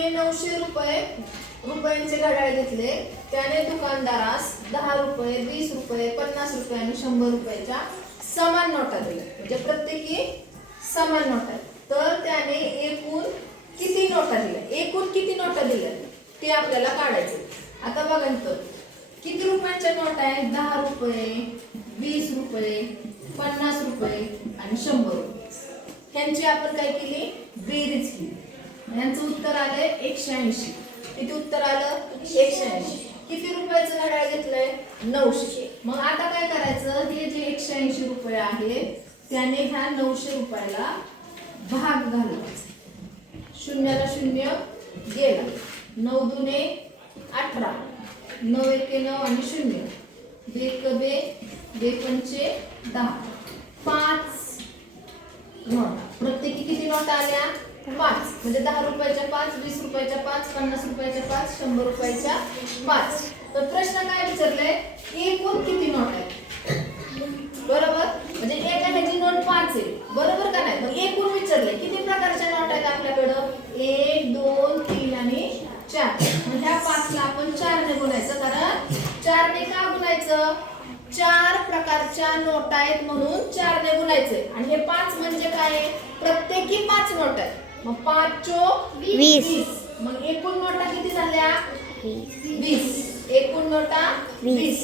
नवदुने 900 रुपयांचे घड्याळ घेतले. त्याने दुकानदारास 10 रुपये, 20 रुपये, 50 रुपये आणि 100 रुपयाच्या समान नोटा दिल्या. म्हणजे प्रत्येकी समान नोटा. तर त्याने एकूण किती नोटा दिल्या, एकूण किती नोटा दिल्या ते आपल्याला काढायचे. आता बघा तर किती रुपयांच्या नोटा आहेत. 10 रुपये, 20 रुपये, 50 रुपये आणि 100 रुपये. ह्यांची आपण काय केली, बेरीज केली. यांचं उत्तर आलंय 180. किती उत्तर आलं, 180. किती रुपयाचं घड्याळ घेतलंय, 900. मग आता काय करायचं, हे जे 180 रुपये आहे त्याने ह्या 900 रुपयाला भाग घालवायचा. शून्याला शून्य गेला. 9 दुने 18, 9 एके 9 आणि 0, 2 एक 2, 2 पंचे 10. 5 नोटा. प्रत्येकी किती नोटा आल्या, 5. म्हणजे 10 रुपयाच्या 5, 20 रुपयाच्या 5, 50 रुपयाच्या 5, 100 रुपयाच्या 5. तर प्रश्न काय विचारलाय, एकूण किती नोट आहेत. बरोबर, म्हणजे एका ह्याची नोट 5 आहे, बरोबर का नाही. मग एकूण विचारले किती प्रकारच्या नोट आहेत आपल्याकडं, 1, 2, 3 आणि 4. मग ह्या 5ला आपण 4 ने गुणायचं. कारण 4 ने का गुणायचं, 4 प्रकारच्या नोटा आहेत म्हणून 4 ने गुणायचंय. आणि हे 5 म्हणजे काय आहे, प्रत्येकी 5 नोट आहेत. मग 5 चोक 20. मग एकूण नोटा किती झाल्या, 20. एकूण नोटा 20.